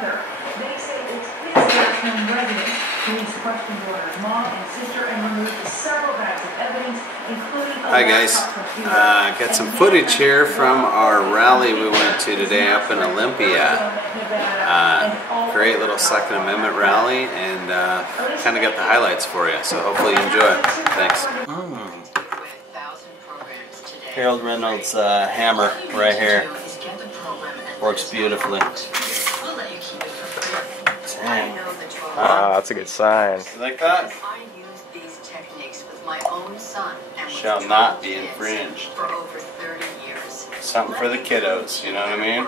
brother. They say it's his last known residence. Police questioned daughter's mom and sister and removed several bags of evidence, including a Hi guys, got some footage here from our rally we went to today up in Olympia. Great little Second Amendment rally, and kind of got the highlights for you, so hopefully you enjoy it. Thanks. Harold Reynolds hammer right here. Works beautifully. Dang. Ah, that's a good sign. You like that? Shall not be infringed. Something for the kiddos, you know what I mean?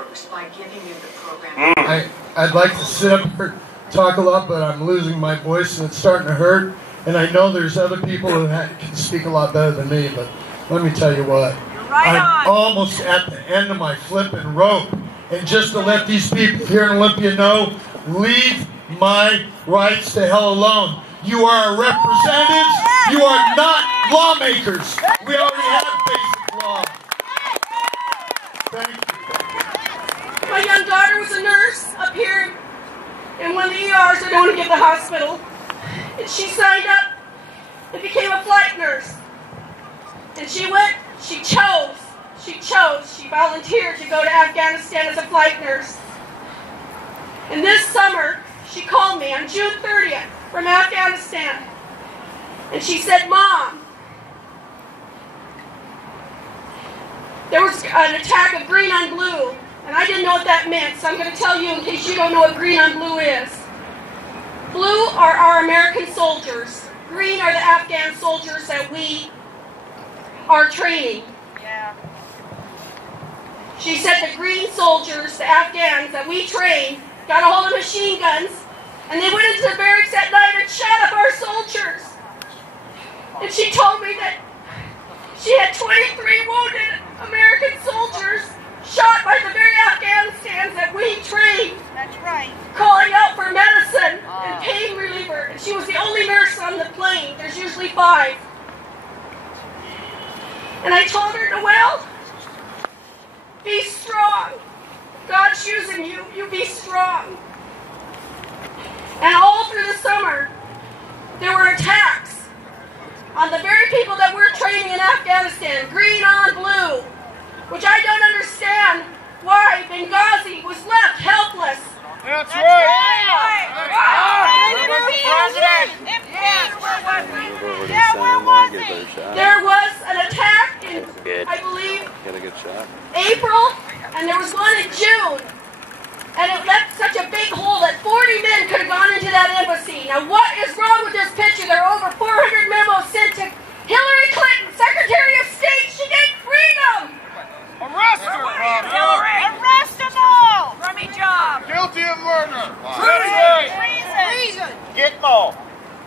I'd like to sit up here, talk a lot, but I'm losing my voice and it's starting to hurt. And I know there's other people who can speak a lot better than me, but let me tell you what. I'm almost at the end of my flipping rope. And just to let these people here in Olympia know, leave my rights to hell alone. You are representatives. You are not lawmakers. We already have basic law. Thank you. My young daughter was a nurse up here in one of the ERs at Olympia the hospital. And she signed up and became a flight nurse. And she volunteered to go to Afghanistan as a flight nurse. And this summer, she called me on June 30th from Afghanistan. And she said, "Mom, there was an attack of green on blue." And I didn't know what that meant, so I'm going to tell you in case you don't know what green on blue is. Blue are our American soldiers. Green are the Afghan soldiers that we are training. Yeah. She said the green soldiers, the Afghans that we train, got a hold of machine guns, and they went into the barracks at night and shot up our soldiers. And she told me that she had 23 wounded American soldiers shot by the very Afghanistans that we trained. That's right. Calling out for medicine and pain reliever. And she was the only nurse on the plane. There's usually 5. And I told her, "Noelle, be strong. God's using you. You be strong." And all through the summer, there were attacks on the very people that we're training in Afghanistan, green on blue, which I don't understand why Benghazi was left helpless. That's right. There was an attack in, I believe, April, and there was one in June. And it left such a big hole that 40 men could have gone into that embassy. Now, what is wrong with this picture? There are over 400 memos sent to Hillary Clinton, Secretary of State. She didn't read them. Arrest her, Hillary! Arrest them all! Rummy job! Guilty of murder! Treason! Get them all!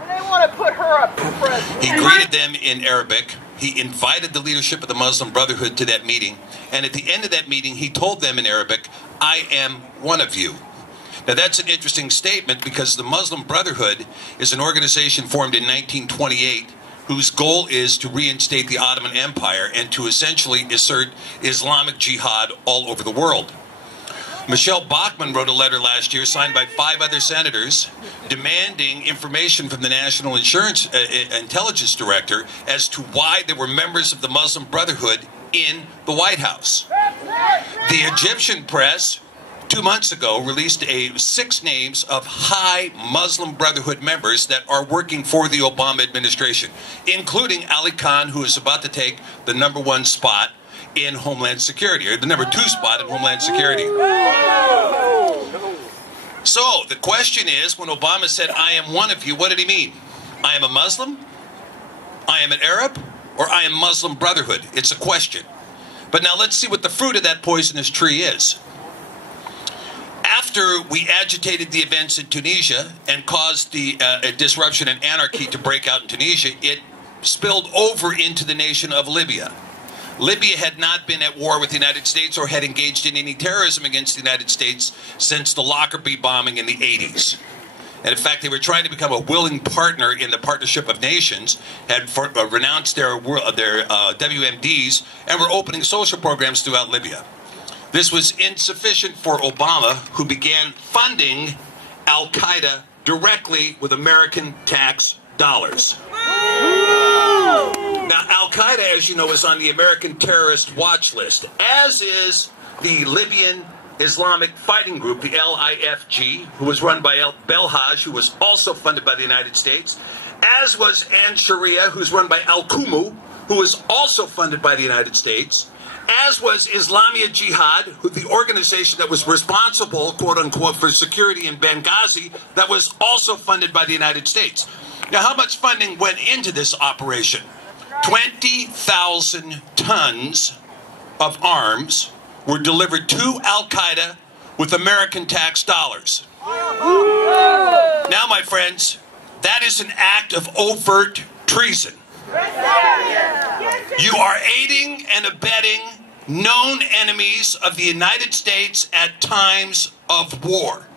And they want to put her up for president. He greeted them in Arabic. He invited the leadership of the Muslim Brotherhood to that meeting. And at the end of that meeting, he told them in Arabic, "I am one of you." Now that's an interesting statement because the Muslim Brotherhood is an organization formed in 1928 whose goal is to reinstate the Ottoman Empire and to essentially assert Islamic jihad all over the world. Michelle Bachmann wrote a letter last year signed by 5 other senators demanding information from the National Intelligence Director as to why there were members of the Muslim Brotherhood in the White House. The Egyptian press 2 months ago released 6 names of high Muslim Brotherhood members that are working for the Obama administration, including Ali Khan, who is about to take the #1 spot in Homeland Security, or the #2 spot in Homeland Security. So the question is, when Obama said, "I am one of you," what did he mean? I am a Muslim? I am an Arab? Or I am Muslim Brotherhood? It's a question. But now let's see what the fruit of that poisonous tree is. After we agitated the events in Tunisia and caused the disruption and anarchy to break out in Tunisia, it spilled over into the nation of Libya. Libya had not been at war with the United States or had engaged in any terrorism against the United States since the Lockerbie bombing in the 80s. And in fact, they were trying to become a willing partner in the Partnership of Nations, had renounced their WMDs, and were opening social programs throughout Libya. This was insufficient for Obama, who began funding Al-Qaeda directly with American tax dollars. Now, Al-Qaeda, as you know, is on the American terrorist watch list, as is the Libyan Islamic Fighting Group, the LIFG, who was run by Belhaj, who was also funded by the United States, as was Sharia, who's run by Al-Qumu, who was also funded by the United States, as was Islamia Jihad, who the organization that was responsible, quote-unquote, for security in Benghazi, that was also funded by the United States. Now, how much funding went into this operation? 20,000 tons of arms were delivered to Al-Qaeda with American tax dollars. Now, my friends, that is an act of overt treason. You are aiding and abetting known enemies of the United States at times of war.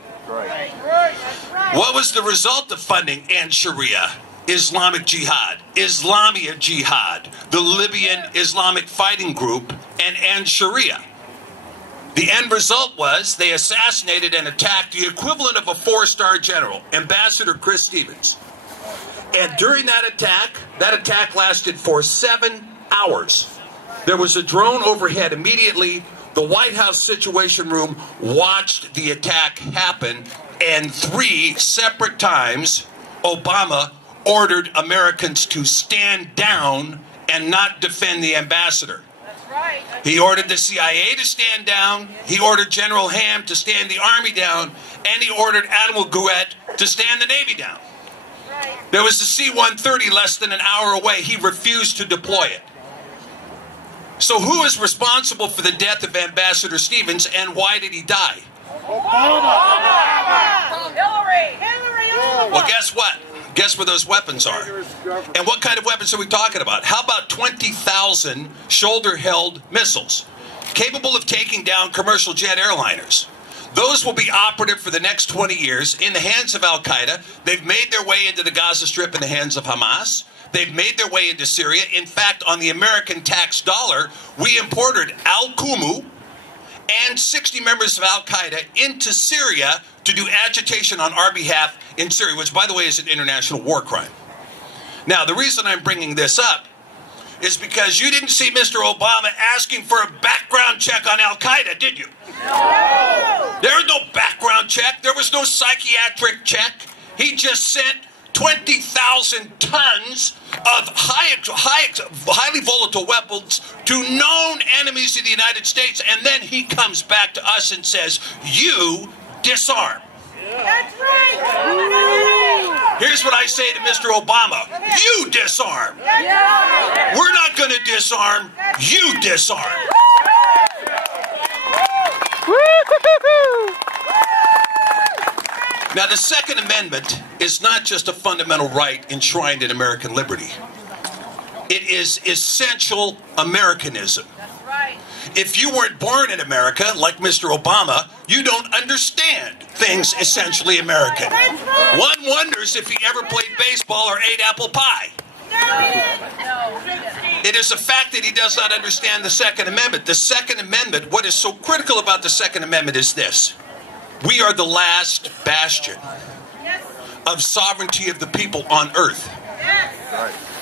What was the result of funding Sharia, Islamic Jihad, Islamia Jihad, the Libyan Islamic Fighting Group, and Sharia? The end result was they assassinated and attacked the equivalent of a 4-star general, Ambassador Chris Stevens. And during that attack lasted for 7 hours. There was a drone overhead immediately. The White House Situation Room watched the attack happen, and 3 separate times, Obama ordered Americans to stand down and not defend the ambassador. That's right. He ordered the CIA to stand down, he ordered General Ham to stand the Army down, and he ordered Admiral Gouet to stand the Navy down. There was the C-130 less than an hour away. He refused to deploy it. So who is responsible for the death of Ambassador Stevens, and why did he die? Hillary! Well, guess what? Guess where those weapons are. And what kind of weapons are we talking about? How about 20,000 shoulder-held missiles capable of taking down commercial jet airliners? Those will be operative for the next 20 years in the hands of Al-Qaeda. They've made their way into the Gaza Strip in the hands of Hamas. They've made their way into Syria. In fact, on the American tax dollar, we imported Al-Qumu and 60 members of Al-Qaeda into Syria to do agitation on our behalf in Syria, which, by the way, is an international war crime. Now, the reason I'm bringing this up is because you didn't see Mr. Obama asking for a background check on Al-Qaeda, did you? No! There was no background check. There was no psychiatric check. He just sent 20,000 tons of highly volatile weapons to known enemies of the United States, and then he comes back to us and says, you disarm. That's right. Here's what I say to Mr. Obama. You disarm. We're not going to disarm. You disarm. Now, the Second Amendment is not just a fundamental right enshrined in American liberty. It is essential Americanism. That's right. If you weren't born in America, like Mr. Obama, you don't understand things essentially American. One wonders if he ever played baseball or ate apple pie. It is a fact that he does not understand the Second Amendment. The Second Amendment, what is so critical about the Second Amendment is this. We are the last bastion of sovereignty of the people on earth.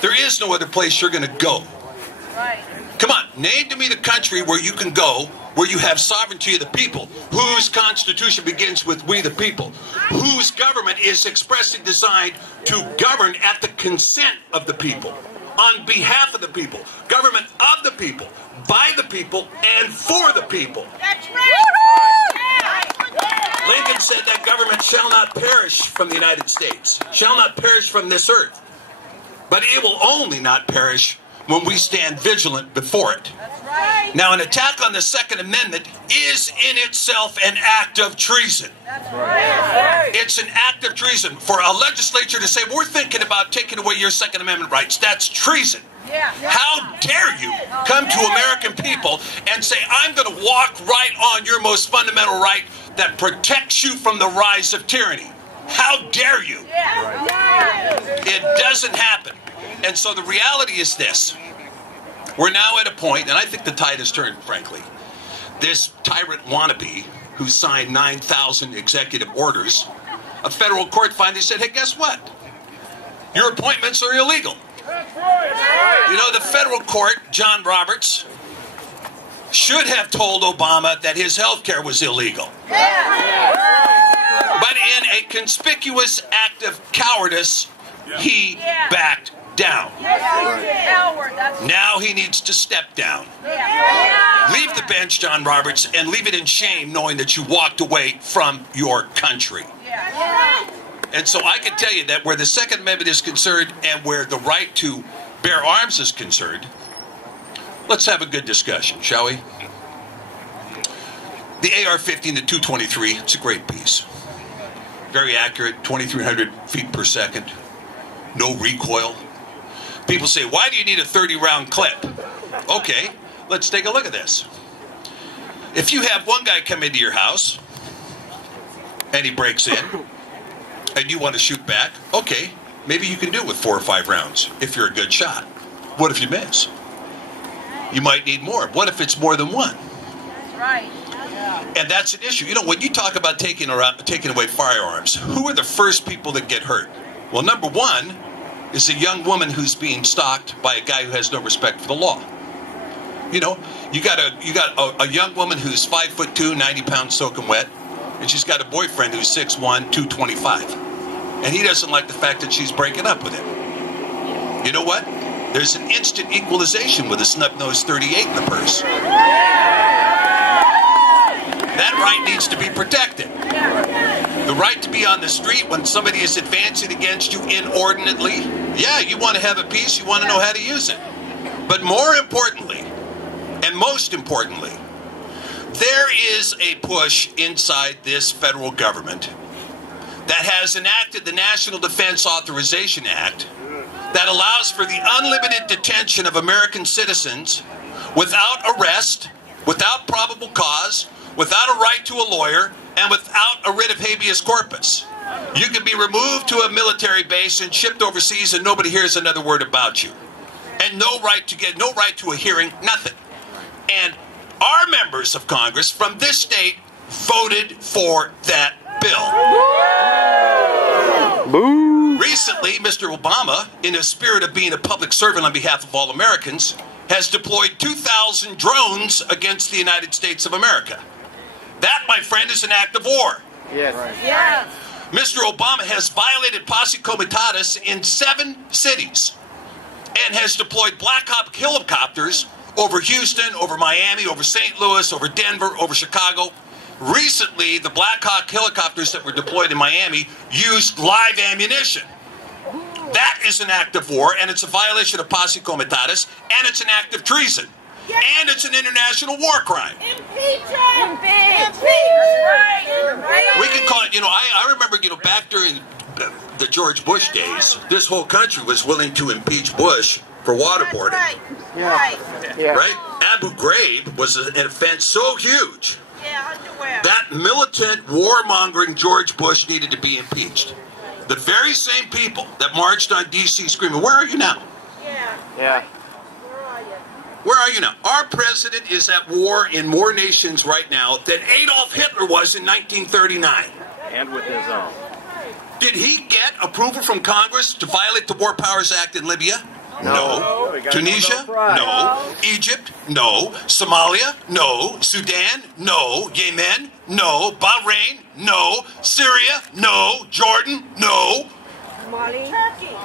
There is no other place you're going to go. Come on, name to me the country where you can go, where you have sovereignty of the people, whose constitution begins with we the people, whose government is expressly designed to govern at the consent of the people, on behalf of the people, government of the people, by the people, and for the people. That's right. Lincoln said that government shall not perish from the United States, shall not perish from this earth, but it will only not perish when we stand vigilant before it. Right. Now, an attack on the Second Amendment is in itself an act of treason. That's right. It's an act of treason for a legislature to say, we're thinking about taking away your Second Amendment rights. That's treason. Yeah. How dare you come to American people and say, I'm going to walk right on your most fundamental right that protects you from the rise of tyranny. How dare you? It doesn't happen. And so the reality is this. We're now at a point, and I think the tide has turned, frankly, this tyrant wannabe who signed 9,000 executive orders, a federal court finally said, hey, guess what? Your appointments are illegal. You know, the federal court, John Roberts, should have told Obama that his health care was illegal. But in a conspicuous act of cowardice, he backed down. Now he needs to step down. Leave the bench, John Roberts, and leave it in shame knowing that you walked away from your country. And so I can tell you that where the Second Amendment is concerned and where the right to bear arms is concerned, let's have a good discussion, shall we? The AR-15, the 223, it's a great piece. Very accurate, 2,300 feet per second. No recoil. People say, why do you need a 30-round clip? Okay, let's take a look at this. If you have one guy come into your house and he breaks in and you want to shoot back, okay, maybe you can do it with 4 or 5 rounds if you're a good shot. What if you miss? You might need more. What if it's more than one? That's right. And that's an issue. You know, when you talk about taking away firearms, who are the first people that get hurt? Well, number one is a young woman who's being stalked by a guy who has no respect for the law. You know, you got a young woman who's 5'2", 90 pounds soaking wet, and she's got a boyfriend who's 6'1", 225. And he doesn't like the fact that she's breaking up with him. You know what? There's an instant equalization with a snub-nosed 38 in the purse. That right needs to be protected. The right to be on the street when somebody is advancing against you inordinately. Yeah, you want to have a peace, you want to know how to use it. But more importantly, and most importantly, there is a push inside this federal government that has enacted the National Defense Authorization Act that allows for the unlimited detention of American citizens without arrest, without probable cause, without a right to a lawyer, and without a writ of habeas corpus. You can be removed to a military base and shipped overseas and nobody hears another word about you. And no right to a hearing, nothing. And our members of Congress from this state voted for that bill. Boo! Recently, Mr. Obama, in a spirit of being a public servant on behalf of all Americans, has deployed 2,000 drones against the United States of America. That, my friend, is an act of war. Yes. Yes. Mr. Obama has violated posse comitatus in 7 cities and has deployed Black Hawk helicopters over Houston, over Miami, over St. Louis, over Denver, over Chicago. Recently, the Black Hawk helicopters that were deployed in Miami used live ammunition. That is an act of war, and it's a violation of posse comitatus, and it's an act of treason. And it's an international war crime. Impeach him! Impeach! Right. We can call it, you know, I remember, you know, back during the George Bush days, this whole country was willing to impeach Bush for waterboarding. Right. Right. Yeah. Right? Abu Ghraib was an offense so huge Yeah, underwear. that militant, warmongering George Bush needed to be impeached. The very same people that marched on D.C. screaming, where are you now? Yeah. Yeah. Where are you? Where are you now? Our president is at war in more nations right now than Adolf Hitler was in 1939. And with his own. Did he get approval from Congress to violate the War Powers Act in Libya? No. He got Tunisia? no pride. No. Egypt? No. Somalia? No. Sudan? No. Yemen? No. Bahrain? No. Syria? No. Jordan? No. Molly. Turkey.